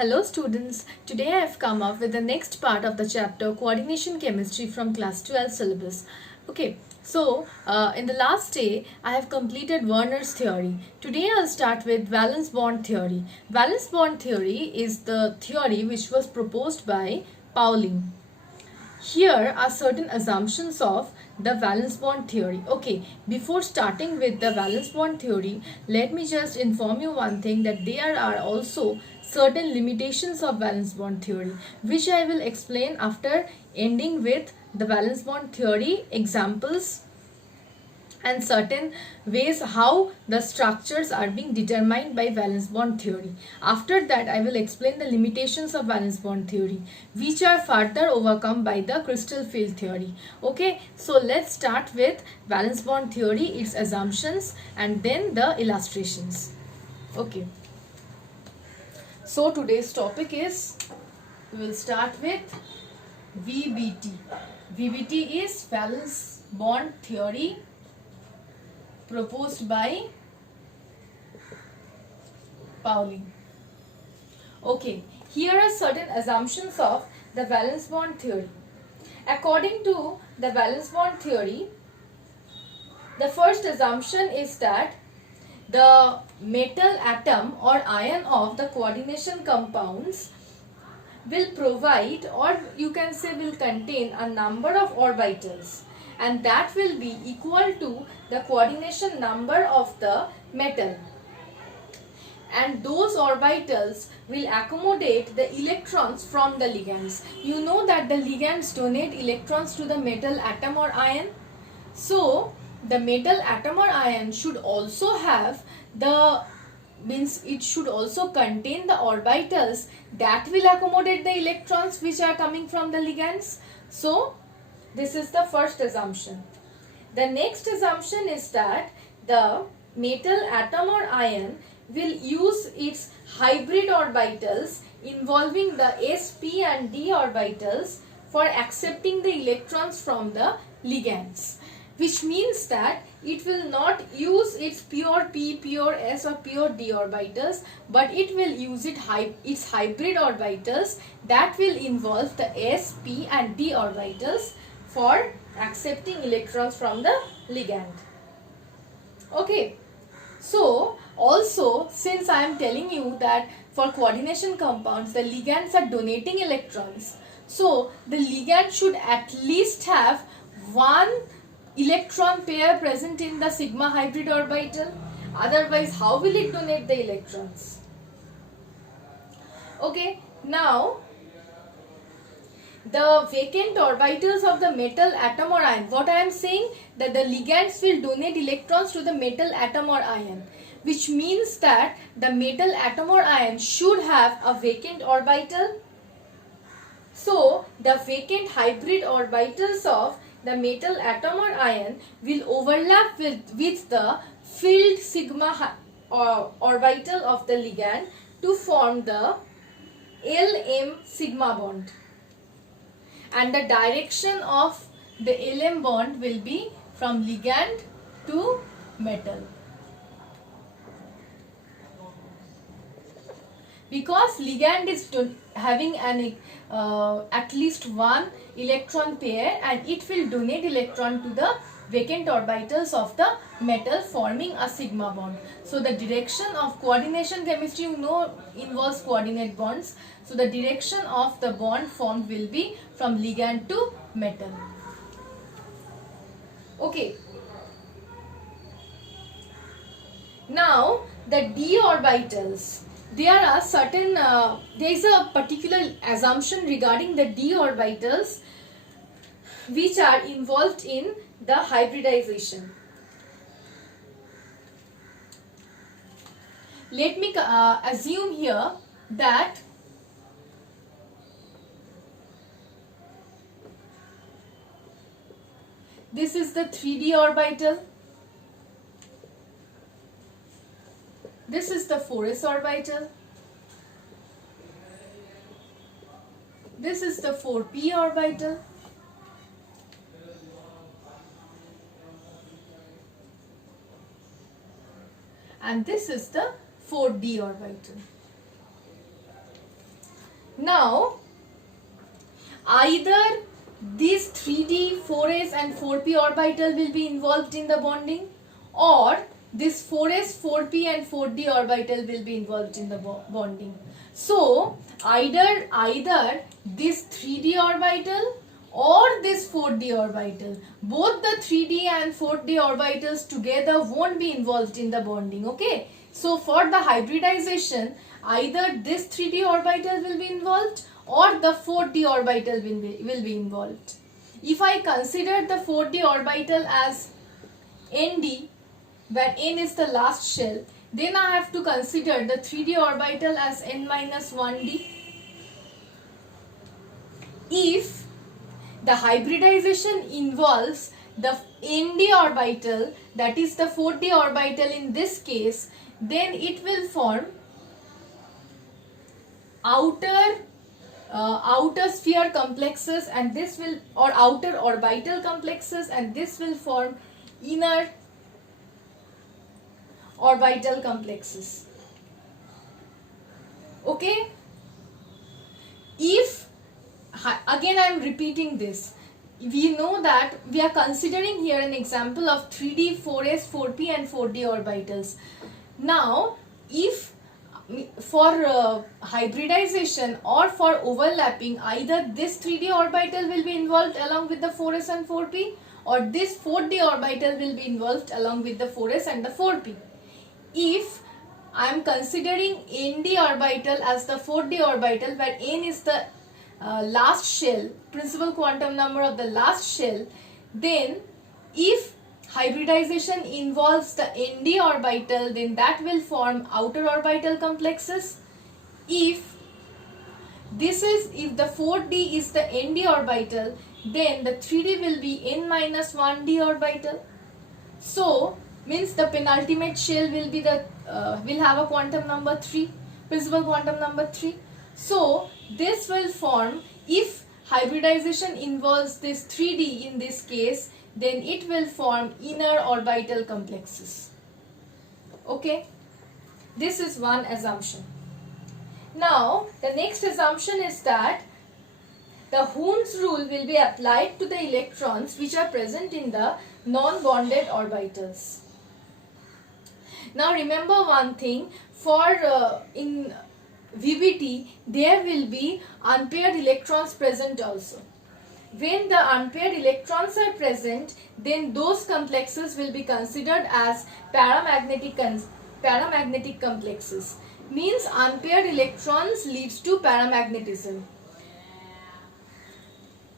Hello students, today I have come up with the next part of the chapter Coordination Chemistry from class 12 syllabus. Okay, so in the last day I have completed Werner's theory. Today I'll start with valence bond theory. Valence bond theory is the theory which was proposed by Pauling. Here are certain assumptions of the valence bond theory. Okay, before starting with the valence bond theory, let me just inform you one thing, that there are also certain limitations of valence bond theory, which I will explain after ending with the valence bond theory examples and certain ways how the structures are being determined by valence bond theory. After that, I will explain the limitations of valence bond theory, which are further overcome by the crystal field theory. Okay, so let's start with valence bond theory, its assumptions, and then the illustrations. Okay, so today's topic is, we will start with VBT. VBT is valence bond theory proposed by Pauling. Okay, here are certain assumptions of the valence bond theory. According to the valence bond theory, the first assumption is that the metal atom or ion of the coordination compounds will provide, or you can say will contain, a number of orbitals, and that will be equal to the coordination number of the metal, and those orbitals will accommodate the electrons from the ligands. You know that the ligands donate electrons to the metal atom or ion. So the metal atom or ion should also have it should also contain the orbitals that will accommodate the electrons which are coming from the ligands. So this is the first assumption. The next assumption is that the metal atom or ion will use its hybrid orbitals involving the s, p and d orbitals for accepting the electrons from the ligands, which means that it will not use its pure p, pure s or pure d orbitals, but it will use its hybrid orbitals that will involve the s, p and d orbitals for accepting electrons from the ligand. Okay, so also, since I am telling you that for coordination compounds the ligands are donating electrons, so the ligand should at least have one electron pair present in the sigma hybrid orbital. Otherwise, how will it donate the electrons? Okay, now the vacant orbitals of the metal atom or ion, what I am saying, that the ligands will donate electrons to the metal atom or ion, which means that the metal atom or ion should have a vacant orbital. So the vacant hybrid orbitals of the metal atom or ion will overlap with the filled sigma orbital of the ligand to form the LM sigma bond, and the direction of the LM bond will be from ligand to metal. Because ligand is having at least one electron pair, and it will donate electron to the vacant orbitals of the metal, forming a sigma bond. So the direction of coordination chemistry, you know, involves coordinate bonds. So the direction of the bond formed will be from ligand to metal. Okay. Now the d orbitals. There are certain, there is a particular assumption regarding the d orbitals which are involved in the hybridization. Let me assume here that this is the 3d orbital. This is the 4s orbital. This is the 4p orbital. And this is the 4d orbital. Now, either these 3d, 4s and 4p orbital will be involved in the bonding, or this 4s, 4p and 4d orbital will be involved in the bonding. So, either this 3d orbital or this 4d orbital, both the 3d and 4d orbitals together won't be involved in the bonding. Okay, so for the hybridization, either this 3d orbital will be involved or the 4d orbital will be involved. If I consider the 4d orbital as nd, where n is the last shell, then I have to consider the 3d orbital as n-1d. If the hybridization involves the nd orbital, that is the 4d orbital in this case, then it will form outer sphere complexes, and this will, or outer orbital complexes, and this will form inner orbital complexes. Okay, if again I am repeating this, we know that we are considering here an example of 3d, 4s, 4p and 4d orbitals. Now, if for hybridization or for overlapping, either this 3d orbital will be involved along with the 4s and 4p, or this 4d orbital will be involved along with the 4s and the 4p. If I am considering nd orbital as the 4d orbital, where n is the last shell, principal quantum number of the last shell, then if hybridization involves the nd orbital, then that will form outer orbital complexes. If the 4d is the nd orbital, then the 3d will be n-1d orbital. So means the penultimate shell will be the will have a quantum number 3, principal quantum number 3. So this will form, if hybridization involves this 3d in this case, then it will form inner orbital complexes. Okay, this is one assumption. Now the next assumption is that the Hund's rule will be applied to the electrons which are present in the non-bonded orbitals. Now remember one thing, for in VBT there will be unpaired electrons present also. When the unpaired electrons are present, then those complexes will be considered as paramagnetic complexes. Means unpaired electrons leads to paramagnetism.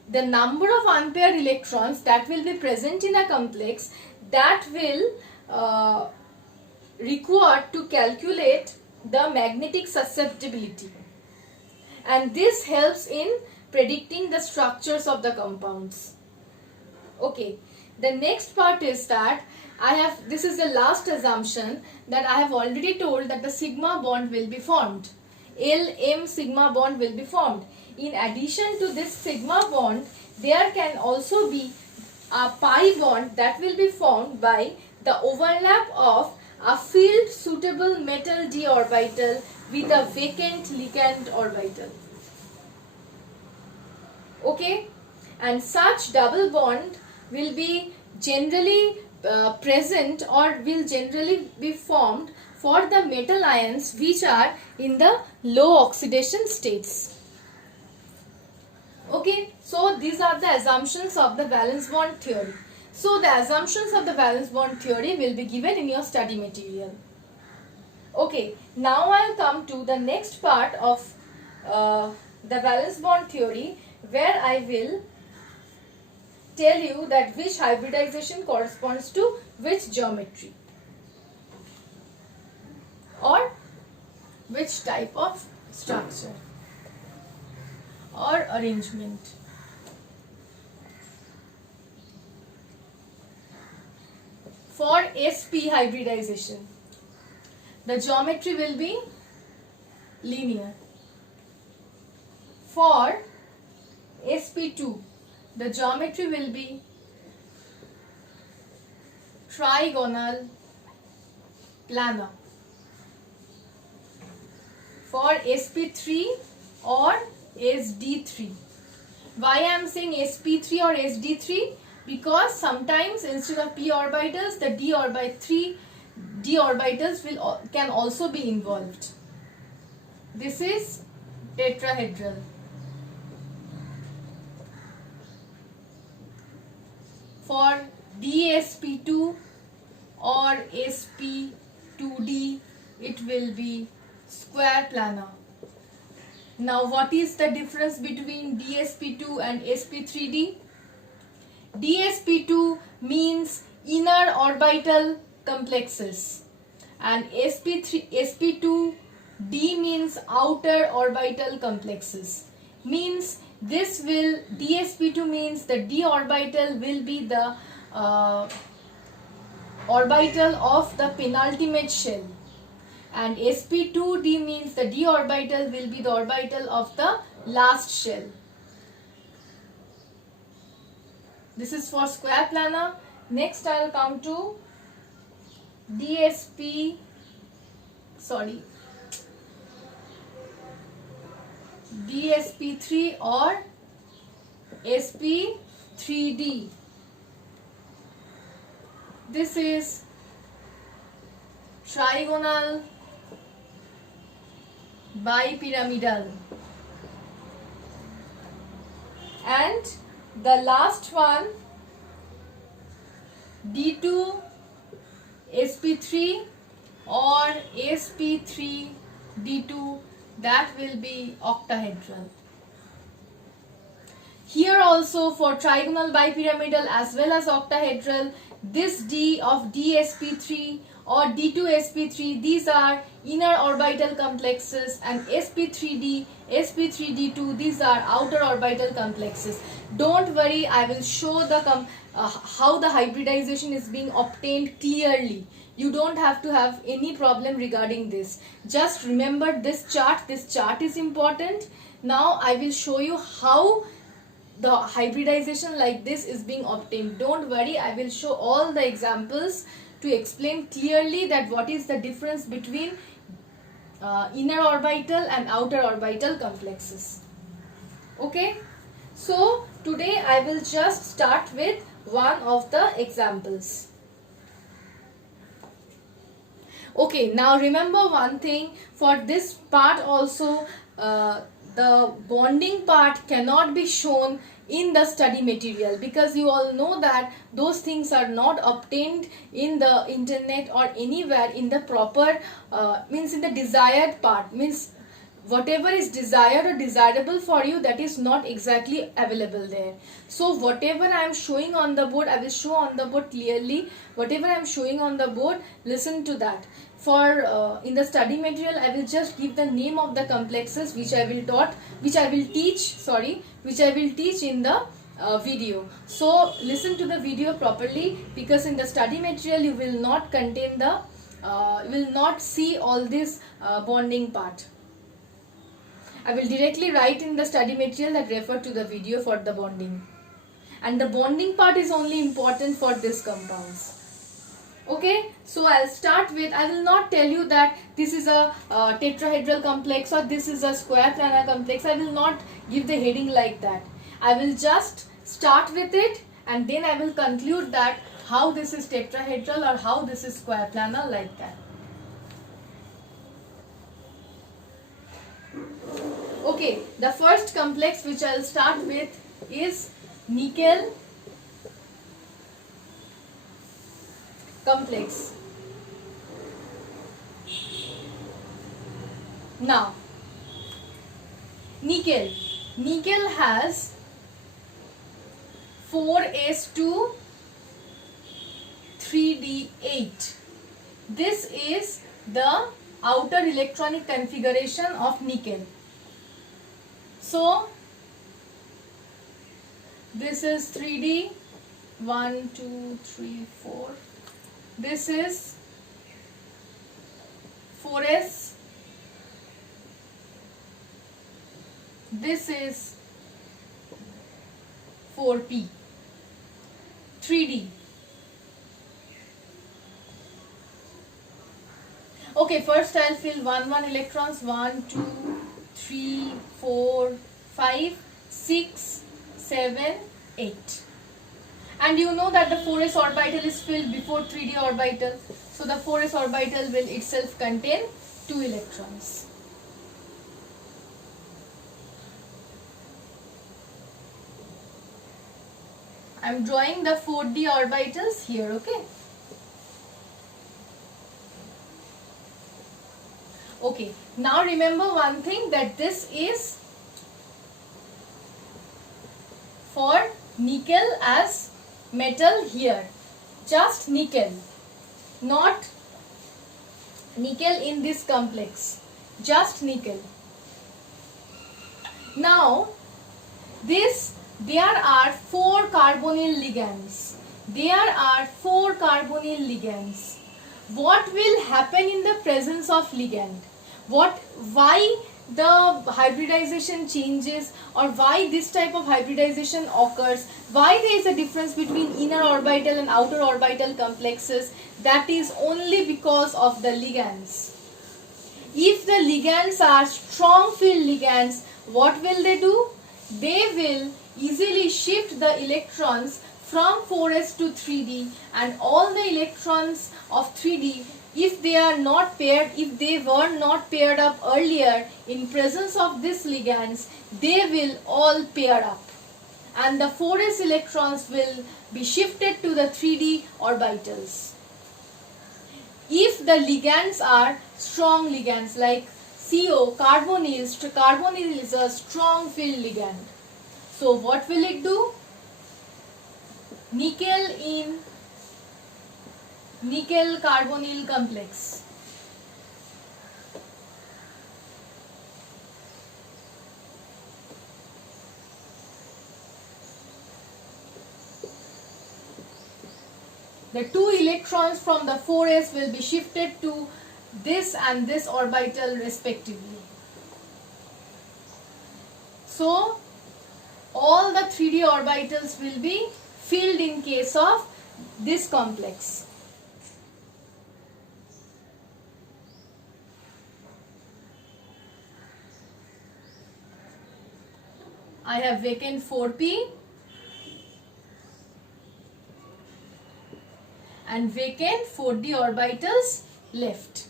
The number of unpaired electrons that will be present in a complex, that will require to calculate the magnetic susceptibility, and this helps in predicting the structures of the compounds. Okay, the next part is that this is the last assumption, that I have already told that the sigma bond will be formed. L-M sigma bond will be formed. In addition to this sigma bond, there can also be a pi bond that will be formed by the overlap of a field suitable metal d orbital with a vacant ligand orbital. Okay, and such double bond will be generally present, or will generally be formed for the metal ions which are in the low oxidation states. Okay, so these are the assumptions of the valence bond theory. So the assumptions of the valence bond theory will be given in your study material. Okay, now I'll come to the next part of the valence bond theory, where I will tell you that which hybridization corresponds to which geometry or which type of structure or arrangement. For sp hybridization, the geometry will be linear. For sp2, the geometry will be trigonal planar. For sp3, or sd3. Why I am saying sp3 or sd3? Because sometimes instead of p orbitals, the d orbitals can also be involved. This is tetrahedral. For dsp2 or sp2d, it will be square planar. Now what is the difference between dsp2 and sp3d? dsp2 means inner orbital complexes and sp2d means outer orbital complexes. Means this will, dsp2 means the d orbital will be the orbital of the penultimate shell, and sp2d means the d orbital will be the orbital of the last shell. This is for square planar. Next I will come to dsp3 or sp3d. This is trigonal bipyramidal, and the last one d2 sp3 or sp3 d2, that will be octahedral. Here also for trigonal bipyramidal as well as octahedral, this d of dsp3 or d2sp3, these are inner orbital complexes, and sp3d, sp3d2, these are outer orbital complexes. Don't worry, I will show the how the hybridization is being obtained clearly. You don't have to have any problem regarding this. Just remember this chart. This chart is important. Now I will show you how the hybridization like this is being obtained. Don't worry, I will show all the examples to explain clearly that what is the difference between inner orbital and outer orbital complexes. Okay, so today I will just start with one of the examples. Okay, now remember one thing, for this part also the bonding part cannot be shown in the study material, because you all know that those things are not obtained in the internet or anywhere in the proper means in the desired part, means whatever is desired or desirable for you, that is not exactly available there. So whatever I am showing on the board, I will show on the board clearly. Whatever I am showing on the board, listen to that. For in the study material, I will just give the name of the complexes which I will teach in the video. So listen to the video properly, because in the study material you will not contain the you will not see all this bonding part. I will directly write in the study material that refer to the video for the bonding, and the bonding part is only important for these compounds. Okay, so I'll start with, I will not tell you that this is a tetrahedral complex or this is a square planar complex. I will not give the heading like that. I will just start with it and then I will conclude that how this is tetrahedral or how this is square planar, like that. Okay, the first complex which I will start with is nickel complex. Now, nickel has 4s2 3d8. This is the outer electronic configuration of nickel. So this is 3d, 1 2 3 4. This is 4s. This is 4p. 3d. Okay, first I'll fill 1 1 electrons. 1 2 3, 4, 5, 6, 7, 8. And you know that the 4s orbital is filled before 3d orbital. So the 4s orbital will itself contain 2 electrons. I am drawing the 4d orbitals here, okay? Okay, now remember one thing, that this is for nickel as metal here. Just nickel, not nickel in this complex. Just nickel. Now, there are 4 carbonyl ligands. There are 4 carbonyl ligands. What will happen in the presence of ligand? Why the hybridization changes, or why this type of hybridization occurs, why there is a difference between inner orbital and outer orbital complexes? That is only because of the ligands. If the ligands are strong field ligands, what will they do? They will easily shift the electrons from 4s to 3d, and all the electrons of 3d, if they are not paired, if they were not paired up earlier in presence of these ligands, they will all pair up, and the 4s electrons will be shifted to the 3d orbitals. If the ligands are strong ligands like CO, carbonyl is a strong field ligand. So what will it do? Nickel in nickel carbonyl complex. The 2 electrons from the 4s will be shifted to this and this orbital respectively. So all the 3d orbitals will be filled in case of this complex. I have vacant 4p and vacant 4d orbitals left.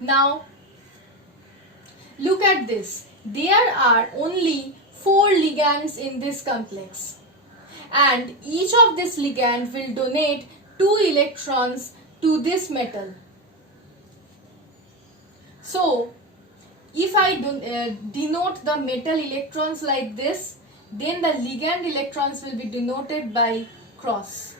Now look at this. There are only 4 ligands in this complex, and each of this ligand will donate 2 electrons to this metal. So if I denote the metal electrons like this, then the ligand electrons will be denoted by cross.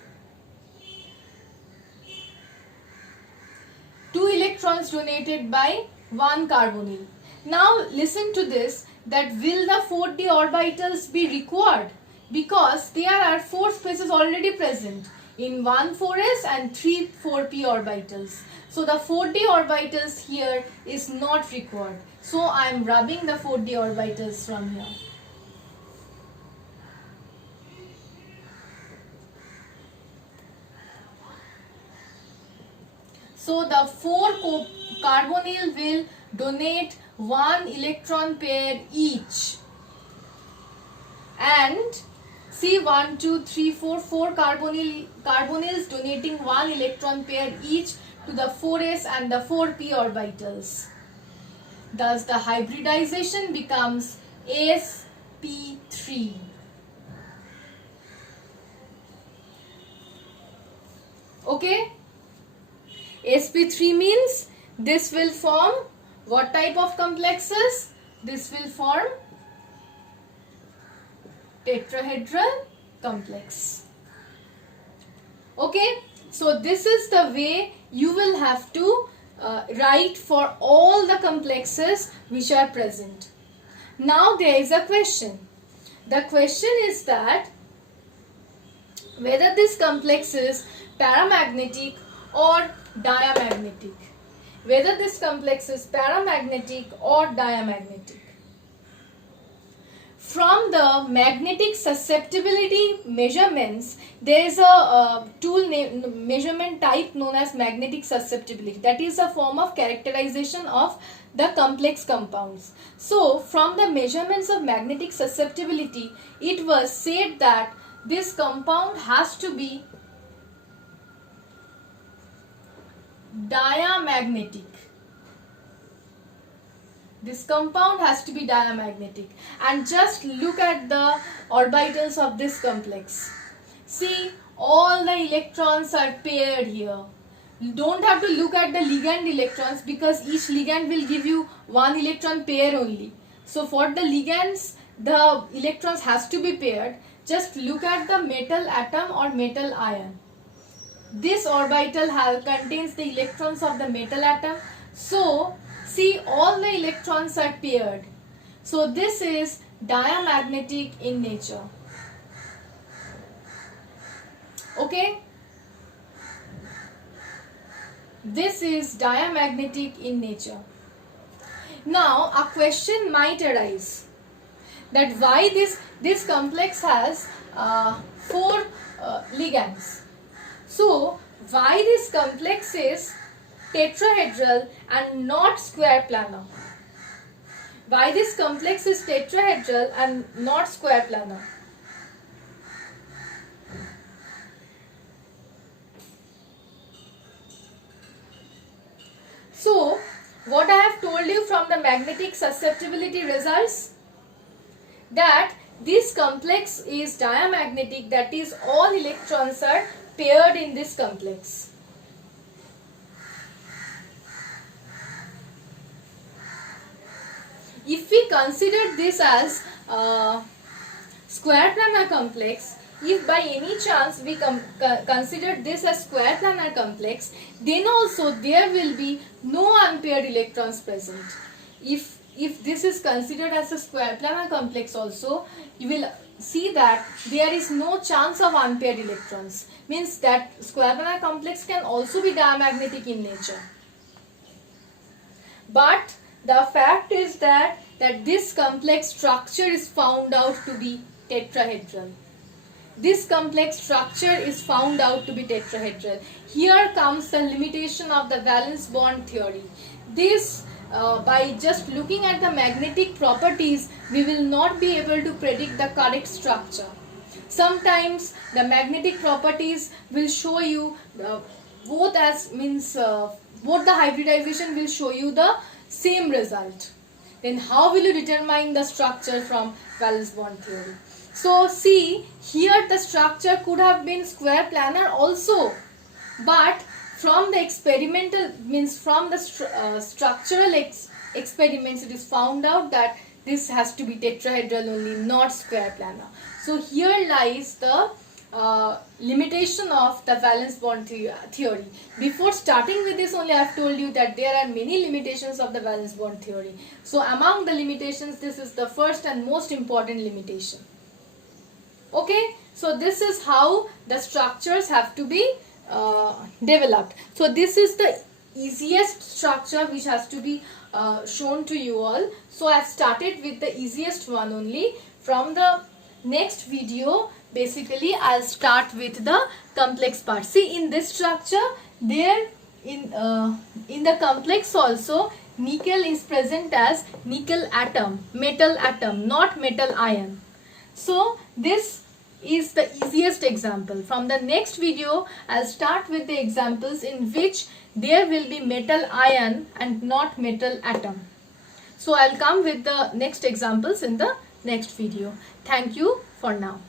2 electrons donated by 1 carbonyl. Now listen to this, that will the 4d orbitals be required? Because there are 4 spaces already present in 1 4s and 3 4p orbitals. So the 4d orbitals here is not required. So I am rubbing the 4d orbitals from here. So the 4 carbonyl will donate 1 electron pair each, and see 1, 2, 3, 4 carbonyls donating 1 electron pair each to the 4s and the 4p orbitals. Thus the hybridization becomes sp3. Okay, sp3 means this will form what type of complexes? This will form tetrahedral complex. Okay, so this is the way you will have to write for all the complexes which are present. Now there is a question. The question is that whether this complex is paramagnetic or diamagnetic. Whether this complex is paramagnetic or diamagnetic. from the magnetic susceptibility measurements, there is a tool measurement type known as magnetic susceptibility. That is a form of characterization of the complex compounds. So from the measurements of magnetic susceptibility, it was said that this compound has to be diamagnetic. This compound has to be diamagnetic. And just look at the orbitals of this complex. See, all the electrons are paired here. You don't have to look at the ligand electrons because each ligand will give you one electron pair only. So for the ligands, the electrons has to be paired. Just look at the metal atom or metal ion. This orbital contains the electrons of the metal atom. So see, all the electrons are paired. So this is diamagnetic in nature. Okay? This is diamagnetic in nature. Now a question might arise that why this complex has 4 ligands. So why this complex is tetrahedral and not square planar? Why this complex is tetrahedral and not square planar? So what I have told you from the magnetic susceptibility results, that this complex is diamagnetic, that is all electrons are paired in this complex. If we consider this as square planar complex, if by any chance we consider this as square planar complex, then also there will be no unpaired electrons present. If this is considered as a square planar complex also, you will see that there is no chance of unpaired electrons. Means that square planar complex can also be diamagnetic in nature. But the fact is that this complex structure is found out to be tetrahedral. This complex structure is found out to be tetrahedral. Here comes the limitation of the valence bond theory. This by just looking at the magnetic properties, we will not be able to predict the correct structure. Sometimes the magnetic properties will show you both the hybridization will show you the same result. Then how will you determine the structure from valence bond theory? So see, here the structure could have been square planar also, but from the experimental from the structural experiments, it is found out that this has to be tetrahedral only, not square planar. So here lies the limitation of the valence bond theory. Before starting with this only, I have told you that there are many limitations of the valence bond theory. So among the limitations, this is the first and most important limitation. Okay, so this is how the structures have to be developed. So this is the easiest structure which has to be shown to you all. So I have started with the easiest one only. From the next video, basically I'll start with the complex part. See, in this structure, there in the complex also, nickel is present as nickel atom, metal atom, not metal ion. So this is the easiest example. From the next video, I'll start with the examples in which there will be metal ion and not metal atom. So I'll come with the next examples in the next video. Thank you for now.